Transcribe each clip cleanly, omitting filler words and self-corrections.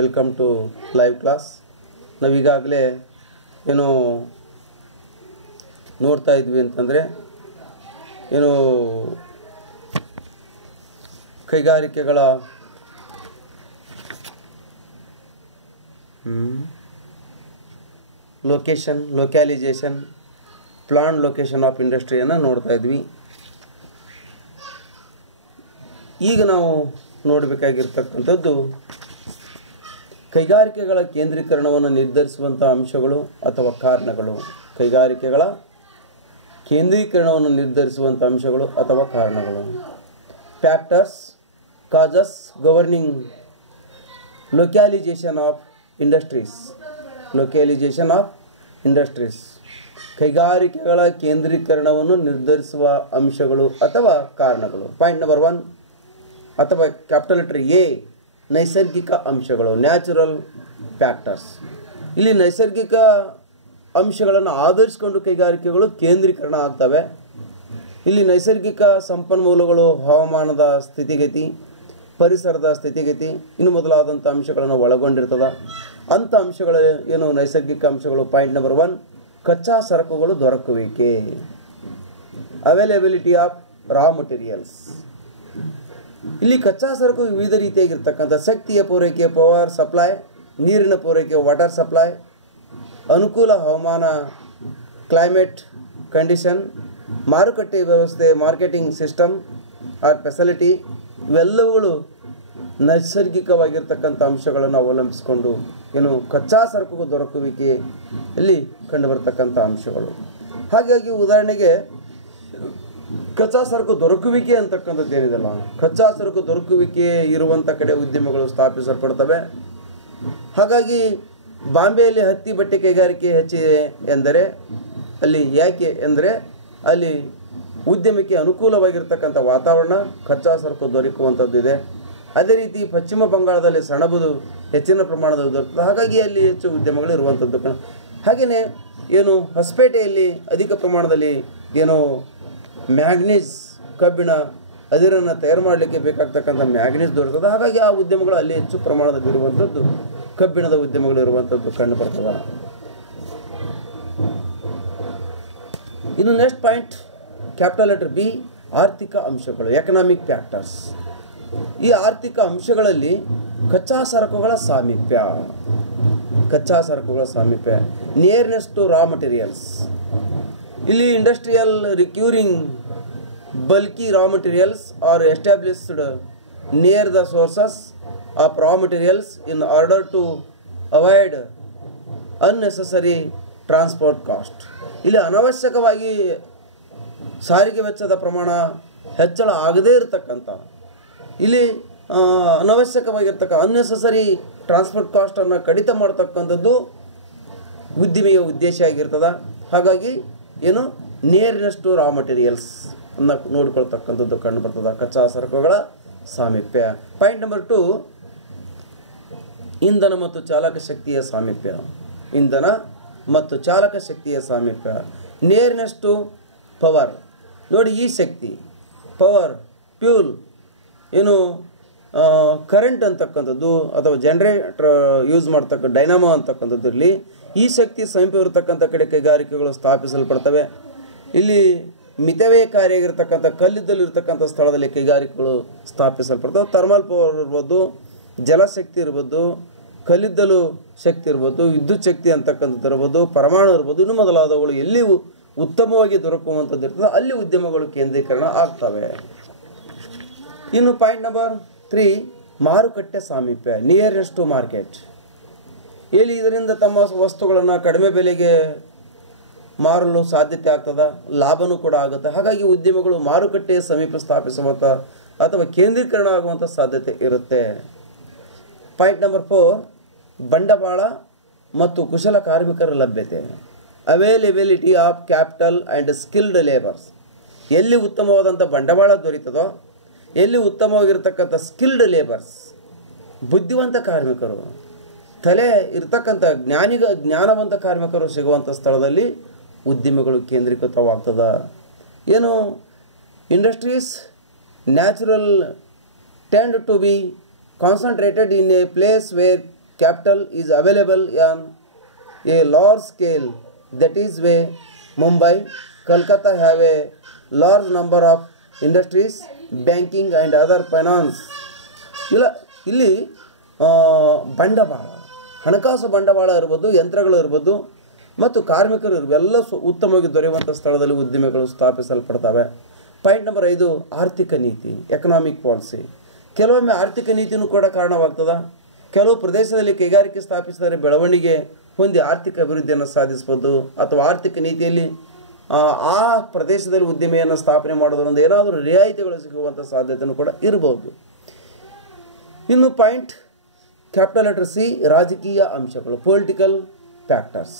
Welcome to live class. ನಾವೀಗಾಗಲೇ ಏನು ನೋಡ್ತಾ ಇದ್ವಿ ಅಂತಂದರೆ ಏನು ಕೈಗಾರಿಕೆಗಳ ಲೊಕ್ಯಾಲಿಜೇಷನ್ ಪ್ಲಾನ್ ಲೊಕೇಶನ್ ಆಫ್ ಇಂಡಸ್ಟ್ರಿಯನ್ನು ನೋಡ್ತಾ ಇದ್ವಿ. ಈಗ ನಾವು ನೋಡಬೇಕಾಗಿರ್ತಕ್ಕಂಥದ್ದು ಕೈಗಾರಿಕೆಗಳ ಕೇಂದ್ರೀಕರಣವನ್ನು ನಿರ್ಧರಿಸುವಂಥ ಅಂಶಗಳು ಅಥವಾ ಕಾರಣಗಳು. ಕೈಗಾರಿಕೆಗಳ ಕೇಂದ್ರೀಕರಣವನ್ನು ನಿರ್ಧರಿಸುವಂಥ ಅಂಶಗಳು ಅಥವಾ ಕಾರಣಗಳು. Factors causes governing localization of industries. Localization of industries ಕೈಗಾರಿಕೆಗಳ ಕೇಂದ್ರೀಕರಣವನ್ನು ನಿರ್ಧರಿಸುವ ಅಂಶಗಳು ಅಥವಾ ಕಾರಣಗಳು. ಪಾಯಿಂಟ್ ನಂಬರ್ 1 ಅಥವಾ ಕ್ಯಾಪಿಟಲ್ ಲೆಟರ್ ಎ, ನೈಸರ್ಗಿಕ ಅಂಶಗಳು, ನ್ಯಾಚುರಲ್ ಫ್ಯಾಕ್ಟರ್ಸ್. ಇಲ್ಲಿ ನೈಸರ್ಗಿಕ ಅಂಶಗಳನ್ನು ಆಧರಿಸಿಕೊಂಡು ಕೈಗಾರಿಕೆಗಳು ಕೇಂದ್ರೀಕರಣ ಆಗ್ತವೆ. ಇಲ್ಲಿ ನೈಸರ್ಗಿಕ ಸಂಪನ್ಮೂಲಗಳು, ಹವಾಮಾನದ ಸ್ಥಿತಿಗತಿ, ಪರಿಸರದ ಸ್ಥಿತಿಗತಿ ಇನ್ನು ಮೊದಲಾದಂಥ ಅಂಶಗಳನ್ನು ಒಳಗೊಂಡಿರ್ತದೆ. ಅಂಥ ಅಂಶಗಳು ಏನು ನೈಸರ್ಗಿಕ ಅಂಶಗಳು. ಪಾಯಿಂಟ್ ನಂಬರ್ 1 ಕಚ್ಚಾ ಸರಕುಗಳು ದೊರಕುವಿಕೆ, ಅವೈಲೇಬಿಲಿಟಿ ಆಫ್ ರಾ ಮಟೀರಿಯಲ್ಸ್. ಇಲ್ಲಿ ಕಚ್ಚಾ ಸರಕು ವಿವಿಧ ರೀತಿಯಾಗಿರ್ತಕ್ಕಂಥ ಶಕ್ತಿಯ ಪೂರೈಕೆ ಪವರ್ ಸಪ್ಲೈ, ನೀರಿನ ಪೂರೈಕೆ ವಾಟರ್ ಸಪ್ಲೈ, ಅನುಕೂಲ ಹವಾಮಾನ ಕ್ಲೈಮೇಟ್ ಕಂಡೀಷನ್, ಮಾರುಕಟ್ಟೆ ವ್ಯವಸ್ಥೆ ಮಾರ್ಕೆಟಿಂಗ್ ಸಿಸ್ಟಮ್ ಆರ್ ಫೆಸಿಲಿಟಿ, ಇವೆಲ್ಲವುಗಳು ನೈಸರ್ಗಿಕವಾಗಿರ್ತಕ್ಕಂಥ ಅಂಶಗಳನ್ನು ಅವಲಂಬಿಸಿಕೊಂಡು ಏನು ಕಚ್ಚಾ ಸರಕು ದೊರಕುವಿಕೆಯಲ್ಲಿ ಕಂಡುಬರ್ತಕ್ಕಂಥ ಅಂಶಗಳು. ಹಾಗಾಗಿ ಉದಾಹರಣೆಗೆ ಕಚ್ಚಾ ಸರಕು ದೊರಕುವಿಕೆ ಅಂತಕ್ಕಂಥದ್ದು ಏನಿದೆಲ್ಲ, ಕಚ್ಚಾ ಸರಕು ದೊರಕುವಿಕೆ ಇರುವಂಥ ಕಡೆ ಉದ್ಯಮಗಳು ಸ್ಥಾಪಿಸಲ್ಪಡ್ತವೆ. ಹಾಗಾಗಿ ಬಾಂಬೆಯಲ್ಲಿ ಹತ್ತಿ ಬಟ್ಟೆ ಕೈಗಾರಿಕೆ ಹೆಚ್ಚಿದೆ ಎಂದರೆ ಅಲ್ಲಿ ಯಾಕೆ ಎಂದರೆ ಅಲ್ಲಿ ಉದ್ಯಮಕ್ಕೆ ಅನುಕೂಲವಾಗಿರ್ತಕ್ಕಂಥ ವಾತಾವರಣ, ಕಚ್ಚಾ ಸರಕು ದೊರಕುವಂಥದ್ದು ಇದೆ. ಅದೇ ರೀತಿ ಪಶ್ಚಿಮ ಬಂಗಾಳದಲ್ಲಿ ಸೆಣಬು ಹೆಚ್ಚಿನ ಪ್ರಮಾಣದಲ್ಲಿ ದೊರಕುತ್ತದೆ. ಹಾಗಾಗಿ ಅಲ್ಲಿ ಹೆಚ್ಚು ಉದ್ಯಮಗಳು ಇರುವಂಥದ್ದು. ಹಾಗೆಯೇ ಏನು ಹೊಸಪೇಟೆಯಲ್ಲಿ ಅಧಿಕ ಪ್ರಮಾಣದಲ್ಲಿ ಏನು ಮ್ಯಾಗ್ನೀಸ್, ಕಬ್ಬಿಣ ಅದಿರನ್ನು ತಯಾರು ಮಾಡಲಿಕ್ಕೆ ಬೇಕಾಗ್ತಕ್ಕಂಥ ಮ್ಯಾಗ್ನೀಸ್ ದೊರಕುತ್ತದೆ. ಹಾಗಾಗಿ ಆ ಉದ್ಯಮಗಳು ಅಲ್ಲಿ ಹೆಚ್ಚು ಪ್ರಮಾಣದಲ್ಲಿ ಇರುವಂಥದ್ದು, ಕಬ್ಬಿಣದ ಉದ್ಯಮಗಳು ಇರುವಂಥದ್ದು ಕಂಡು ಬರ್ತದೆ. ಇನ್ನು next point capital letter B, ಆರ್ಥಿಕ ಅಂಶಗಳು, ಎಕನಾಮಿಕ್ ಫ್ಯಾಕ್ಟರ್ಸ್. ಈ ಆರ್ಥಿಕ ಅಂಶಗಳಲ್ಲಿ ಕಚ್ಚಾ ಸರಕುಗಳ ಸಾಮೀಪ್ಯ, ಕಚ್ಚಾ ಸರಕುಗಳ ಸಾಮೀಪ್ಯ, ನಿಯರ್ನೆಸ್ ಟು ರಾ ಮಟೀರಿಯಲ್ಸ್. ಇಲ್ಲಿ industrial requiring bulky raw materials are established near the sources of raw materials in order to avoid unnecessary transport cost. ಇಲ್ಲಿ ಅನವಶ್ಯಕವಾಗಿ ಸಾರಿಗೆ ವೆಚ್ಚದ ಪ್ರಮಾಣ ಹೆಚ್ಚಳ ಆಗದೇ ಇರತಕ್ಕಂಥ, ಇಲ್ಲಿ ಅನವಶ್ಯಕವಾಗಿರ್ತಕ್ಕ ಅನ್ನೆಸೆಸರಿ ಟ್ರಾನ್ಸ್ಪೋರ್ಟ್ ಕಾಸ್ಟನ್ನು ಕಡಿತ ಮಾಡ್ತಕ್ಕಂಥದ್ದು ಉದ್ದಿಮೆಯ ಉದ್ದೇಶ ಆಗಿರ್ತದೆ. ಹಾಗಾಗಿ ಏನು ನಿಯರ್ನೆಸ್ ಟು ರಾ ಮಟೀರಿಯಲ್ಸ್ ಅನ್ನು ನೋಡಿಕೊಳ್ತಕ್ಕಂಥದ್ದು ಕಂಡು ಬರ್ತದೆ, ಕಚ್ಚಾ ಸರಕುಗಳ ಸಾಮೀಪ್ಯ. ಪಾಯಿಂಟ್ ನಂಬರ್ 2 ಇಂಧನ ಮತ್ತು ಚಾಲಕ ಶಕ್ತಿಯ ಸಾಮೀಪ್ಯ. ಇಂಧನ ಮತ್ತು ಚಾಲಕ ಶಕ್ತಿಯ ಸಾಮೀಪ್ಯ. Nearness to power. ನೋಡಿ, ಈ ಶಕ್ತಿ ಪವರ್ ಫ್ಯೂಲ್ ಏನು ಕರೆಂಟ್ ಅಂತಕ್ಕಂಥದ್ದು ಅಥವಾ ಜನರೇಟರ್ ಯೂಸ್ ಮಾಡ್ತಕ್ಕ ಡೈನಾಮೋ ಅಂತಕ್ಕಂಥದ್ರಲ್ಲಿ ಈ ಶಕ್ತಿ ಸಮೀಪವಿರತಕ್ಕಂಥ ಕಡೆ ಕೈಗಾರಿಕೆಗಳು ಸ್ಥಾಪಿಸಲ್ಪಡ್ತವೆ. ಇಲ್ಲಿ ಮಿತವ್ಯಯಕಾರಿಯಾಗಿರ್ತಕ್ಕಂಥ ಕಲ್ಲಿದ್ದಲಿರ್ತಕ್ಕಂಥ ಸ್ಥಳದಲ್ಲಿ ಕೈಗಾರಿಕೆಗಳು ಸ್ಥಾಪಿಸಲ್ಪಡ್ತವೆ. ಥರ್ಮಲ್ ಪವರ್ ಇರ್ಬೋದು, ಜಲಶಕ್ತಿ ಇರ್ಬೋದು, ಕಲ್ಲಿದ್ದಲು ಶಕ್ತಿ ಇರ್ಬೋದು, ವಿದ್ಯುತ್ ಶಕ್ತಿ ಅಂತಕ್ಕಂಥದ್ದು ಇರ್ಬೋದು, ಪರಮಾಣು ಇರ್ಬೋದು, ಇನ್ನು ಮೊದಲಾದವುಗಳು ಎಲ್ಲಿ ಉತ್ತಮವಾಗಿ ದೊರಕುವಂಥದ್ದು ಇರ್ತದೆ ಅಲ್ಲಿ ಉದ್ಯಮಗಳು ಕೇಂದ್ರೀಕರಣ ಆಗ್ತವೆ. ಇನ್ನು ಪಾಯಿಂಟ್ ನಂಬರ್ 3 ಮಾರುಕಟ್ಟೆ ಸಾಮೀಪ್ಯ, ನಿಯರೆಸ್ಟ್ ಟು ಮಾರ್ಕೆಟ್. ಇಲ್ಲಿ ಇದರಿಂದ ತಮ್ಮ ವಸ್ತುಗಳನ್ನು ಕಡಿಮೆ ಬೆಲೆಗೆ ಮಾರಲು ಸಾಧ್ಯತೆ ಆಗ್ತದೆ, ಲಾಭನೂ ಕೂಡ ಆಗುತ್ತೆ. ಹಾಗಾಗಿ ಉದ್ಯಮಗಳು ಮಾರುಕಟ್ಟೆಯ ಸಮೀಪ ಸ್ಥಾಪಿಸುವಂಥ ಅಥವಾ ಕೇಂದ್ರೀಕರಣ ಆಗುವಂಥ ಸಾಧ್ಯತೆ ಇರುತ್ತೆ. ಪಾಯಿಂಟ್ ನಂಬರ್ 4 ಬಂಡವಾಳ ಮತ್ತು ಕುಶಲ ಕಾರ್ಮಿಕರ ಲಭ್ಯತೆ, availability of capital and skilled labours. ಎಲ್ಲಿ ಉತ್ತಮವಾದಂಥ ಬಂಡವಾಳ ದೊರೀತದೋ, ಎಲ್ಲಿ ಉತ್ತಮವಾಗಿರ್ತಕ್ಕಂಥ ಸ್ಕಿಲ್ಡ್ ಲೇಬರ್ಸ್, ಬುದ್ಧಿವಂತ ಕಾರ್ಮಿಕರು, ತಲೆ ಇರ್ತಕ್ಕಂಥ ಜ್ಞಾನವಂತ ಕಾರ್ಮಿಕರು ಸಿಗುವಂಥ ಸ್ಥಳದಲ್ಲಿ ಉದ್ಯಮಗಳು ಕೇಂದ್ರೀಕೃತವಾಗ್ತದೆ. ಏನು industries natural tend to be concentrated in a place where capital is available on a large scale. That is why Mumbai, Kolkata have a large number of industries, banking and other finance. ಇಲ್ಲಿ ಬಂಡವಾಳ, ಹಣಕಾಸು ಬಂಡವಾಳ ಇರ್ಬೋದು, ಯಂತ್ರಗಳು ಇರ್ಬೋದು ಮತ್ತು ಕಾರ್ಮಿಕರು ಇವೆಲ್ಲ ಉತ್ತಮವಾಗಿ ದೊರೆಯುವಂಥ ಸ್ಥಳದಲ್ಲಿ ಉದ್ದಿಮೆಗಳು ಸ್ಥಾಪಿಸಲ್ಪಡ್ತವೆ. ಪಾಯಿಂಟ್ ನಂಬರ್ 5, ಆರ್ಥಿಕ ನೀತಿ, ಎಕನಾಮಿಕ್ ಪಾಲಿಸಿ. ಕೆಲವೊಮ್ಮೆ ಆರ್ಥಿಕ ನೀತಿಯೂ ಕೂಡ ಕಾರಣವಾಗ್ತದೆ. ಕೆಲವು ಪ್ರದೇಶದಲ್ಲಿ ಕೈಗಾರಿಕೆ ಸ್ಥಾಪಿಸಿದರೆ ಬೆಳವಣಿಗೆ ಹೊಂದಿ ಆರ್ಥಿಕ ಅಭಿವೃದ್ಧಿಯನ್ನು ಸಾಧಿಸ್ಬೋದು, ಅಥವಾ ಆರ್ಥಿಕ ನೀತಿಯಲ್ಲಿ ಆ ಪ್ರದೇಶದಲ್ಲಿ ಉದ್ದಿಮೆಯನ್ನು ಸ್ಥಾಪನೆ ಮಾಡೋದ್ರಿಂದ ಏನಾದರೂ ರಿಯಾಯಿತಿಗಳು ಸಿಗುವಂಥ ಸಾಧ್ಯತೆಯೂ ಕೂಡ ಇರಬಹುದು. ಇನ್ನು ಪಾಯಿಂಟ್ ಕ್ಯಾಪಿಟಲ್ ಲೆಟರ್ ಸಿ, ರಾಜಕೀಯ ಅಂಶಗಳು, political factors.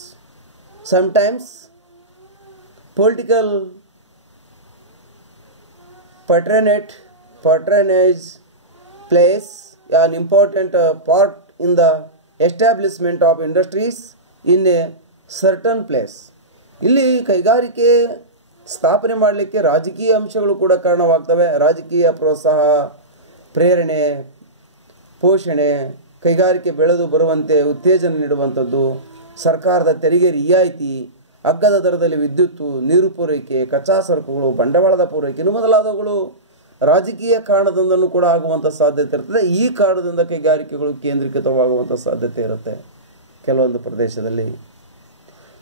Sometimes political patronage plays an important part in the establishment of industries in a certain place. ಇಲ್ಲಿ ಕೈಗಾರಿಕೆ ಸ್ಥಾಪನೆ ಮಾಡಲಿಕ್ಕೆ ರಾಜಕೀಯ ಅಂಶಗಳು ಕೂಡ ಕಾರಣವಾಗ್ತವೆ. ರಾಜಕೀಯ ಪ್ರೋತ್ಸಾಹ, ಪ್ರೇರಣೆ, ಪೋಷಣೆ, ಕೈಗಾರಿಕೆ ಬೆಳೆದು ಬರುವಂತೆ ಉತ್ತೇಜನ ನೀಡುವಂಥದ್ದು, ಸರ್ಕಾರದ ತೆರಿಗೆ ರಿಯಾಯಿತಿ, ಅಗ್ಗದ ದರದಲ್ಲಿ ವಿದ್ಯುತ್ತು, ನೀರು ಪೂರೈಕೆ, ಕಚ್ಚಾ ಸರಕುಗಳು, ಬಂಡವಾಳದ ಪೂರೈಕೆ ಮೊದಲಾದವುಗಳು ರಾಜಕೀಯ ಕಾರಣದಿಂದಲೂ ಕೂಡ ಆಗುವಂಥ ಸಾಧ್ಯತೆ ಇರ್ತದೆ. ಈ ಕಾರಣದಿಂದ ಕೈಗಾರಿಕೆಗಳು ಕೇಂದ್ರೀಕೃತವಾಗುವಂಥ ಸಾಧ್ಯತೆ ಇರುತ್ತೆ ಕೆಲವೊಂದು ಪ್ರದೇಶದಲ್ಲಿ.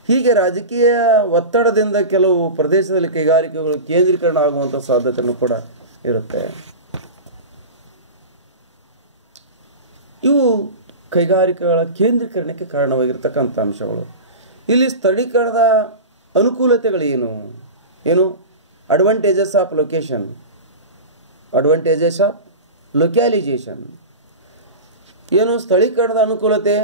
ಹೀಗೆ ರಾಜಕೀಯ ಒತ್ತಡದಿಂದ ಕೆಲವು ಪ್ರದೇಶದಲ್ಲಿ ಕೈಗಾರಿಕೆಗಳು ಕೇಂದ್ರೀಕರಣ ಆಗುವಂಥ ಸಾಧ್ಯತೆಯೂ ಕೂಡ ಇರುತ್ತೆ. ಇವು ಕೈಗಾರಿಕೆಗಳ ಕೇಂದ್ರೀಕರಣಕ್ಕೆ ಕಾರಣವಾಗಿರ್ತಕ್ಕಂಥ ಅಂಶಗಳು. ಇಲ್ಲಿ ಸ್ಥಳೀಕರಣದ ಅನುಕೂಲತೆಗಳೇನು? Advantages of location, advantages of localization. ಸ್ಥಳೀಕರಣದ ಅನುಕೂಲತೆ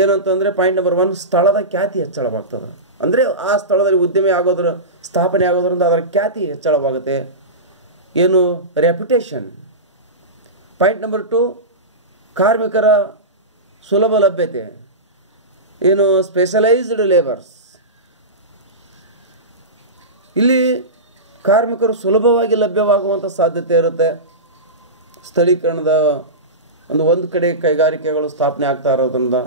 ಏನಂತಂದರೆ ಪಾಯಿಂಟ್ ನಂಬರ್ 1, ಸ್ಥಳದ ಖ್ಯಾತಿ ಹೆಚ್ಚಳವಾಗ್ತದೆ. ಅಂದರೆ ಆ ಸ್ಥಳದಲ್ಲಿ ಉದ್ಯಮ ಆಗೋದ್ರ, ಸ್ಥಾಪನೆ ಆಗೋದ್ರಿಂದ ಅದರ ಖ್ಯಾತಿ ಹೆಚ್ಚಳವಾಗುತ್ತೆ. ರೆಪ್ಯುಟೇಷನ್. ಪಾಯಿಂಟ್ ನಂಬರ್ 2, ಕಾರ್ಮಿಕರ ಸುಲಭ ಲಭ್ಯತೆ, ಸ್ಪೆಷಲೈಸ್ಡ್ ಲೇಬರ್ಸ್. ಇಲ್ಲಿ ಕಾರ್ಮಿಕರು ಸುಲಭವಾಗಿ ಲಭ್ಯವಾಗುವಂಥ ಸಾಧ್ಯತೆ ಇರುತ್ತೆ. ಸ್ಥಳೀಕರಣದ ಒಂದು ಕಡೆ ಕೈಗಾರಿಕೆಗಳು ಸ್ಥಾಪನೆ ಆಗ್ತಾ ಇರೋದ್ರಿಂದ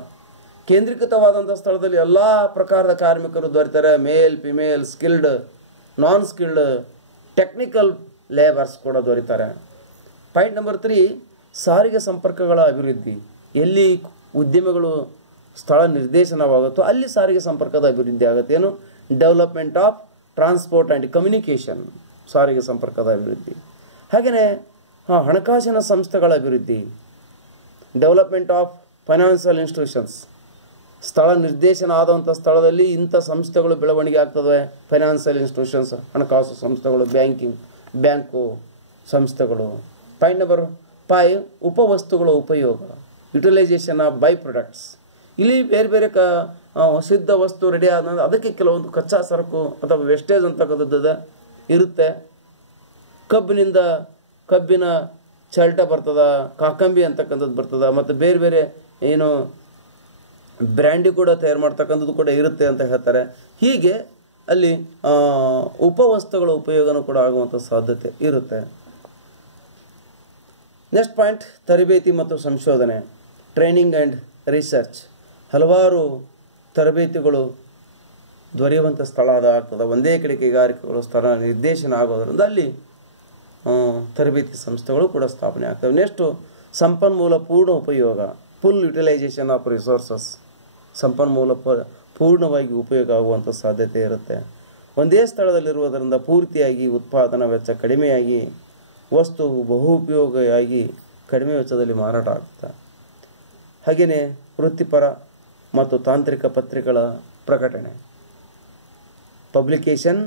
ಕೇಂದ್ರೀಕೃತವಾದಂಥ ಸ್ಥಳದಲ್ಲಿ ಎಲ್ಲ ಪ್ರಕಾರದ ಕಾರ್ಮಿಕರು ದೊರೆತಾರೆ. ಮೇಲ್, ಫಿಮೇಲ್, ಸ್ಕಿಲ್ಡ್, ನಾನ್ ಸ್ಕಿಲ್ಡ್, ಟೆಕ್ನಿಕಲ್ ಲೇಬರ್ಸ್ ಕೂಡ ದೊರೀತಾರೆ. ಪಾಯಿಂಟ್ ನಂಬರ್ 3, ಸಾರಿಗೆ ಸಂಪರ್ಕಗಳ ಅಭಿವೃದ್ಧಿ. ಎಲ್ಲಿ ಉದ್ಯಮಗಳು ಸ್ಥಳ ನಿರ್ದೇಶನವಾಗುತ್ತೋ ಅಲ್ಲಿ ಸಾರಿಗೆ ಸಂಪರ್ಕದ ಅಭಿವೃದ್ಧಿ ಆಗುತ್ತೆ. Development of transport and communication, ಸಾರಿಗೆ ಸಂಪರ್ಕದ ಅಭಿವೃದ್ಧಿ. ಹಾಗೆಯೇ ಹಣಕಾಸಿನ ಸಂಸ್ಥೆಗಳ ಅಭಿವೃದ್ಧಿ, ಡೆವಲಪ್ಮೆಂಟ್ ಆಫ್ ಫೈನಾನ್ಷಿಯಲ್ ಇನ್ಸ್ಟಿಟ್ಯೂಷನ್ಸ್. ಸ್ಥಳ ನಿರ್ದೇಶನ ಆದಂಥ ಸ್ಥಳದಲ್ಲಿ ಇಂಥ ಸಂಸ್ಥೆಗಳು ಬೆಳವಣಿಗೆ ಆಗ್ತವೆ. ಫೈನಾನ್ಷಿಯಲ್ ಇನ್ಸ್ಟಿಟ್ಯೂಷನ್ಸ್, ಹಣಕಾಸು ಸಂಸ್ಥೆಗಳು, ಬ್ಯಾಂಕು ಸಂಸ್ಥೆಗಳು. ಪಾಯಿಂಟ್ ನಂಬರ್ 5, ಉಪವಸ್ತುಗಳ ಉಪಯೋಗ, ಯುಟಿಲೈಸೇಷನ್ ಆಫ್ ಬೈ ಪ್ರಾಡಕ್ಟ್ಸ್. ಇಲ್ಲಿ ಬೇರೆ ಬೇರೆ ಸಿದ್ಧ ವಸ್ತು ರೆಡಿ ಆದ ಅದಕ್ಕೆ ಕೆಲವೊಂದು ಕಚ್ಚಾ ಸರಕು ಅಥವಾ ವೆಸ್ಟೇಜ್ ಅಂತಕ್ಕಂಥದ್ದು ಇರುತ್ತೆ. ಕಬ್ಬಿನ ಚಲ್ಟ ಬರ್ತದೆ, ಕಾಕಂಬಿ ಅಂತಕ್ಕಂಥದ್ದು ಬರ್ತದೆ, ಮತ್ತು ಬೇರೆ ಬೇರೆ ಬ್ರ್ಯಾಂಡಿ ಕೂಡ ತಯಾರು ಮಾಡ್ತಕ್ಕಂಥದ್ದು ಕೂಡ ಇರುತ್ತೆ ಅಂತ ಹೇಳ್ತಾರೆ. ಹೀಗೆ ಅಲ್ಲಿ ಉಪವಸ್ತುಗಳ ಉಪಯೋಗನೂ ಕೂಡ ಆಗುವಂಥ ಸಾಧ್ಯತೆ ಇರುತ್ತೆ. ನೆಕ್ಸ್ಟ್ ಪಾಯಿಂಟ್, ತರಬೇತಿ ಮತ್ತು ಸಂಶೋಧನೆ, ಟ್ರೈನಿಂಗ್ ಆ್ಯಂಡ್ ರಿಸರ್ಚ್. ಹಲವಾರು ತರಬೇತಿಗಳು ದೊರೆಯುವಂಥ ಸ್ಥಳ ಆಗ್ತದೆ. ಒಂದೇ ಕಡೆ ಕೈಗಾರಿಕೆಗಳು ಸ್ಥಳ ನಿರ್ದೇಶನ ಆಗೋದ್ರಿಂದ ಅಲ್ಲಿ ತರಬೇತಿ ಸಂಸ್ಥೆಗಳು ಕೂಡ ಸ್ಥಾಪನೆ ಆಗ್ತವೆ. ನೆಕ್ಸ್ಟು ಸಂಪನ್ಮೂಲ ಪೂರ್ಣ ಉಪಯೋಗ, ಫುಲ್ ಯುಟಿಲೈಸೇಷನ್ ಆಫ್ ರಿಸೋರ್ಸಸ್. ಸಂಪನ್ಮೂಲ ಪೂರ್ಣವಾಗಿ ಉಪಯೋಗ ಆಗುವಂಥ ಸಾಧ್ಯತೆ ಇರುತ್ತೆ. ಒಂದೇ ಸ್ಥಳದಲ್ಲಿರುವುದರಿಂದ ಪೂರ್ತಿಯಾಗಿ ಉತ್ಪಾದನಾ ವೆಚ್ಚ ಕಡಿಮೆಯಾಗಿ ವಸ್ತು ಬಹುಪಯೋಗಿಯಾಗಿ ಕಡಿಮೆ ವೆಚ್ಚದಲ್ಲಿ ಮಾರಾಟ ಆಗುತ್ತೆ. ಹಾಗೆಯೇ ವೃತ್ತಿಪರ ಮತ್ತು ತಾಂತ್ರಿಕ ಪತ್ರಿಕೆಗಳ ಪ್ರಕಟಣೆ, publication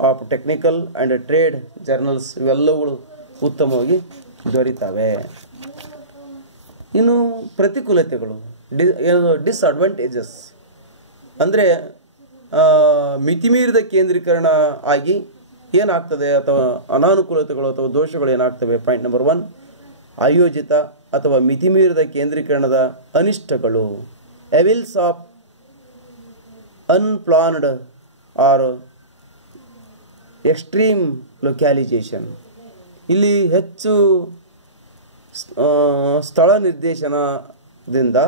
of technical and trade journals, ಇವೆಲ್ಲವುಗಳು ಉತ್ತಮವಾಗಿ ದೊರೀತವೆ. ಇನ್ನು ಪ್ರತಿಕೂಲತೆಗಳು, ಡಿಸ್ಅಡ್ವಾಂಟೇಜಸ್ ಅಂದರೆ ಮಿತಿಮೀರಿದ ಕೇಂದ್ರೀಕರಣ ಆಗಿ ಏನಾಗ್ತದೆ ಅಥವಾ ಅನಾನುಕೂಲತೆಗಳು ಅಥವಾ ದೋಷಗಳು ಏನಾಗ್ತವೆ. ಪಾಯಿಂಟ್ ನಂಬರ್ 1, ಆಯೋಜಿತ ಅಥವಾ ಮಿತಿಮೀರಿದ ಕೇಂದ್ರೀಕರಣದ ಅನಿಷ್ಟಗಳು, ಎವಿಲ್ಸ್ ಆಫ್ ಅನ್ಪ್ಲಾನ್ಡ್ ಆರ್ ಎಕ್ಸ್ಟ್ರೀಮ್ ಲೊಕ್ಯಾಲಿಜೇಷನ್. ಇಲ್ಲಿ ಹೆಚ್ಚು ಸ್ಥಳ ನಿರ್ದೇಶನದಿಂದ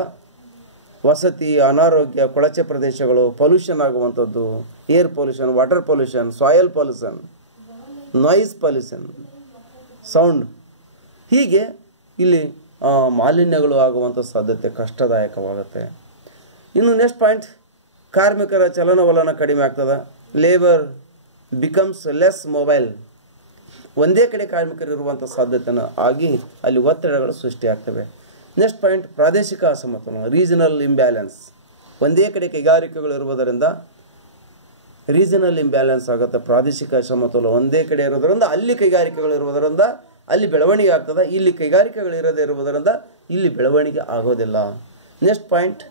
ವಸತಿ, ಅನಾರೋಗ್ಯ, ಕೊಳಚೆ ಪ್ರದೇಶಗಳು, ಪೊಲ್ಯೂಷನ್ ಆಗುವಂಥದ್ದು, air pollution, water pollution, soil pollution, noise pollution, sound, ಹೀಗೆ ಇಲ್ಲಿ ಮಾಲಿನ್ಯಗಳು ಆಗುವಂಥ ಸಾಧ್ಯತೆ ಕಷ್ಟದಾಯಕವಾಗುತ್ತೆ. ಇನ್ನು ನೆಕ್ಸ್ಟ್ ಪಾಯಿಂಟ್, ಕಾರ್ಮಿಕರ ಚಲನವಲನ ಕಡಿಮೆ ಆಗ್ತದೆ. Labour becomes less mobile. ಒಂದೇ ಕಡೆ ಕಾರ್ಮಿಕರು ಇರುವಂಥ ಸಾಧ್ಯತೆನ ಆಗಿ ಅಲ್ಲಿ ಒತ್ತಡಗಳು ಸೃಷ್ಟಿಯಾಗ್ತವೆ. ನೆಕ್ಸ್ಟ್ ಪಾಯಿಂಟ್, ಪ್ರಾದೇಶಿಕ ಅಸಮತೋಲನ, ರೀಜನಲ್ ಇಂಬ್ಯಾಲೆನ್ಸ್. ಒಂದೇ ಕಡೆ ಕೈಗಾರಿಕೆಗಳು ಇರುವುದರಿಂದ ರೀಜನಲ್ ಇಂಬ್ಯಾಲೆನ್ಸ್ ಆಗುತ್ತೆ. ಪ್ರಾದೇಶಿಕ ಅಸಮತೋಲನ ಒಂದೇ ಕಡೆ ಇರೋದರಿಂದ ಅಲ್ಲಿ ಕೈಗಾರಿಕೆಗಳು ಇರುವುದರಿಂದ ಅಲ್ಲಿ ಬೆಳವಣಿಗೆ ಆಗ್ತದೆ, ಇಲ್ಲಿ ಕೈಗಾರಿಕೆಗಳು ಇರದೇ ಇರುವುದರಿಂದ ಇಲ್ಲಿ ಬೆಳವಣಿಗೆ ಆಗೋದಿಲ್ಲ. ನೆಕ್ಸ್ಟ್ ಪಾಯಿಂಟ್,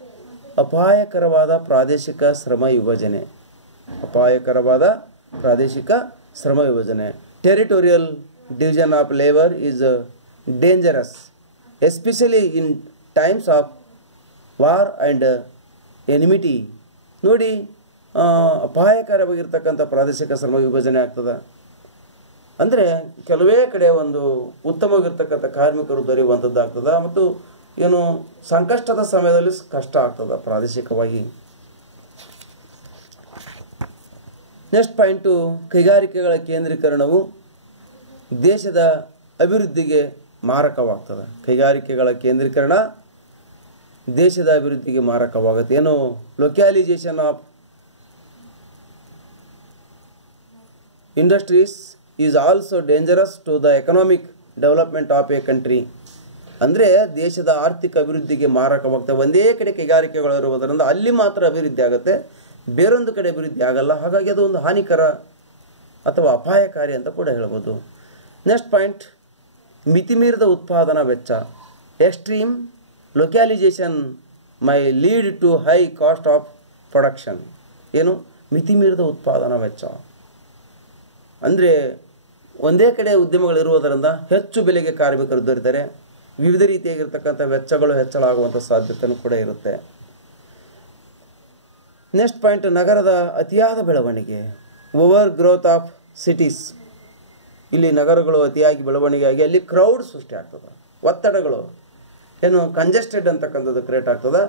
ಅಪಾಯಕರವಾದ ಪ್ರಾದೇಶಿಕ ಶ್ರಮ ವಿಭಜನೆ. ಅಪಾಯಕರವಾದ ಪ್ರಾದೇಶಿಕ ಶ್ರಮ ವಿಭಜನೆ. Territorial division of labour is dangerous especially in times of war and enmity. ನೋಡಿ, ಅಪಾಯಕರವಾಗಿರ್ತಕ್ಕಂಥ ಪ್ರಾದೇಶಿಕ ಶ್ರಮ ವಿಭಜನೆ ಆಗ್ತದೆ. ಅಂದರೆ ಕೆಲವೇ ಕಡೆ ಒಂದು ಉತ್ತಮವಾಗಿರ್ತಕ್ಕಂಥ ಕಾರ್ಮಿಕರು ದೊರೆಯುವಂಥದ್ದು ಆಗ್ತದೆ ಮತ್ತು ಏನು ಸಂಕಷ್ಟದ ಸಮಯದಲ್ಲಿ ಕಷ್ಟ ಆಗ್ತದೆ ಪ್ರಾದೇಶಿಕವಾಗಿ. ನೆಕ್ಸ್ಟ್ ಪಾಯಿಂಟು, ಕೈಗಾರಿಕೆಗಳ ಕೇಂದ್ರೀಕರಣವು ದೇಶದ ಅಭಿವೃದ್ಧಿಗೆ ಮಾರಕವಾಗ್ತದೆ. ಕೈಗಾರಿಕೆಗಳ ಕೇಂದ್ರೀಕರಣ ದೇಶದ ಅಭಿವೃದ್ಧಿಗೆ ಮಾರಕವಾಗುತ್ತೆ. ಏನು localization of industries is also dangerous to the economic development of a country. ಅಂದರೆ ದೇಶದ ಆರ್ಥಿಕ ಅಭಿವೃದ್ಧಿಗೆ ಮಾರಕವಾಗ್ತವೆ. ಒಂದೇ ಕಡೆ ಕೈಗಾರಿಕೆಗಳು ಇರುವುದರಿಂದ ಅಲ್ಲಿ ಮಾತ್ರ ಅಭಿವೃದ್ಧಿ ಆಗುತ್ತೆ, ಬೇರೊಂದು ಕಡೆ ಅಭಿವೃದ್ಧಿ ಆಗಲ್ಲ. ಹಾಗಾಗಿ ಅದು ಒಂದು ಹಾನಿಕರ ಅಥವಾ ಅಪಾಯಕಾರಿ ಅಂತ ಕೂಡ ಹೇಳ್ಬೋದು. ನೆಕ್ಸ್ಟ್ ಪಾಯಿಂಟ್, ಮಿತಿಮೀರಿದ ಉತ್ಪಾದನಾ ವೆಚ್ಚ. Extreme localization may lead to high cost of production. ಏನು ಮಿತಿಮೀರಿದ ಉತ್ಪಾದನಾ ವೆಚ್ಚ ಅಂದರೆ ಒಂದೇ ಕಡೆ ಉದ್ಯಮಗಳಿರುವುದರಿಂದ ಹೆಚ್ಚು ಬೆಲೆಗೆ ಕಾರ್ಮಿಕರು ದೊರೆತರೆ ವಿವಿಧ ರೀತಿಯಾಗಿರ್ತಕ್ಕಂಥ ವೆಚ್ಚಗಳು ಹೆಚ್ಚಳ ಆಗುವಂಥ ಸಾಧ್ಯತೆಯೂ ಕೂಡ ಇರುತ್ತೆ. ನೆಕ್ಸ್ಟ್ ಪಾಯಿಂಟ್, ನಗರದ ಅತಿಯಾದ ಬೆಳವಣಿಗೆ. Over growth of cities. ಇಲ್ಲಿ ನಗರಗಳು ಅತಿಯಾಗಿ ಬೆಳವಣಿಗೆಯಾಗಿ ಅಲ್ಲಿ ಕ್ರೌಡ್ ಸೃಷ್ಟಿ ಆಗ್ತದೆ, ಒತ್ತಡಗಳು, ಏನು ಕಂಜೆಸ್ಟೆಡ್ ಅಂತಕ್ಕಂಥದ್ದು ಕ್ರಿಯೇಟ್ ಆಗ್ತದೆ,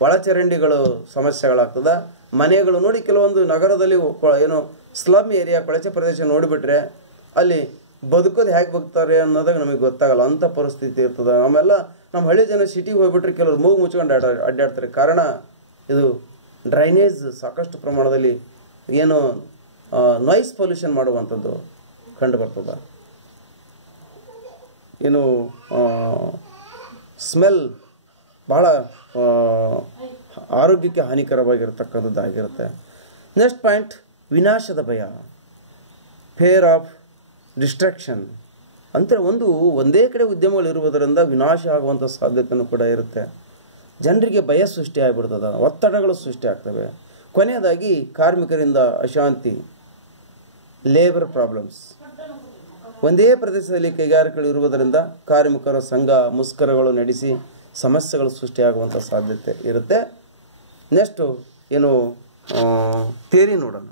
ಒಳಚರಂಡಿಗಳು ಸಮಸ್ಯೆಗಳಾಗ್ತದೆ, ಮನೆಗಳು. ನೋಡಿ, ಕೆಲವೊಂದು ನಗರದಲ್ಲಿ ಏನು ಸ್ಲಮ್ ಏರಿಯಾ, ಕೊಳಚೆ ಪ್ರದೇಶ ನೋಡಿಬಿಟ್ರೆ ಅಲ್ಲಿ ಬದುಕೋದು ಹೇಗೆ ಬದುಕ್ತಾರೆ ಅನ್ನೋದಾಗ ನಮಗೆ ಗೊತ್ತಾಗಲ್ಲ, ಅಂಥ ಪರಿಸ್ಥಿತಿ ಇರ್ತದೆ. ನಮ್ಮ ಹಳ್ಳಿ ಜನ ಸಿಟಿಗೆ ಹೋಗ್ಬಿಟ್ರೆ ಕೆಲವರು ಮೂಗು ಮುಚ್ಕೊಂಡು ಅಡ್ಡಾಡ್ತಾರೆ. ಕಾರಣ ಇದು ಡ್ರೈನೇಜ್ ಸಾಕಷ್ಟು ಪ್ರಮಾಣದಲ್ಲಿ ಏನು ನಾಯ್ಸ್ ಪೊಲ್ಯೂಷನ್ ಮಾಡುವಂಥದ್ದು ಕಂಡು ಬರ್ತದೆ. ಏನು ಸ್ಮೆಲ್ ಭಾಳ ಆರೋಗ್ಯಕ್ಕೆ ಹಾನಿಕರವಾಗಿರ್ತಕ್ಕಂಥದ್ದಾಗಿರುತ್ತೆ. ನೆಕ್ಸ್ಟ್ ಪಾಯಿಂಟ್, ವಿನಾಶದ ಭಯ, ಫೇರ್ ಆಫ್ ಡಿಸ್ಟ್ರಾಕ್ಷನ್. ಅಂದರೆ ಒಂದೇ ಕಡೆ ಉದ್ಯಮಗಳು ಇರುವುದರಿಂದ ವಿನಾಶ ಆಗುವಂಥ ಸಾಧ್ಯತೆಯೂ ಕೂಡ ಇರುತ್ತೆ. ಜನರಿಗೆ ಭಯ ಸೃಷ್ಟಿ ಆಗಿಬಿಡ್ತದೆ, ಒತ್ತಡಗಳು ಸೃಷ್ಟಿ ಆಗ್ತವೆ. ಕೊನೆಯದಾಗಿ ಕಾರ್ಮಿಕರಿಂದ ಅಶಾಂತಿ, ಲೇಬರ್ ಪ್ರಾಬ್ಲಮ್ಸ್. ಒಂದೇ ಪ್ರದೇಶದಲ್ಲಿ ಕೈಗಾರಿಕೆಗಳು ಇರುವುದರಿಂದ ಕಾರ್ಮಿಕರ ಸಂಘ ಮುಷ್ಕರಗಳು ನಡೆಸಿ ಸಮಸ್ಯೆಗಳು ಸೃಷ್ಟಿಯಾಗುವಂಥ ಸಾಧ್ಯತೆ ಇರುತ್ತೆ. ನೆಕ್ಸ್ಟು ಏನು ಥಿಯರಿ ನೋಡೋಣ.